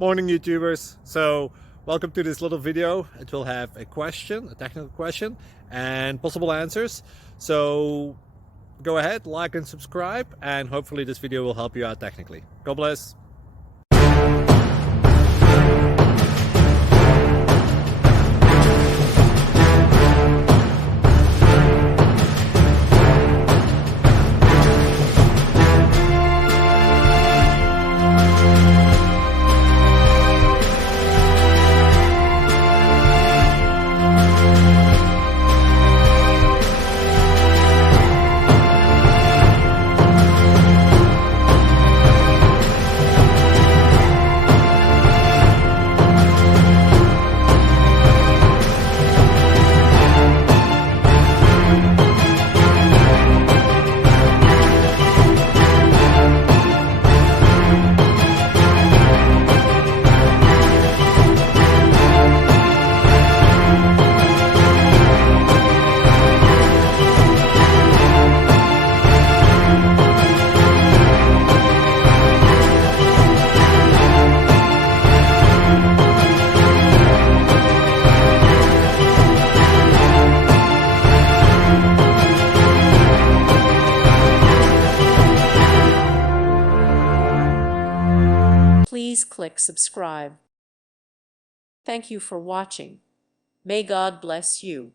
Morning YouTubers. So welcome to this little video. It will have a question, a technical question, and possible answers. So go ahead, like and subscribe, and hopefully this video will help you out technically. God bless. Please click subscribe. Thank you for watching. May God bless you.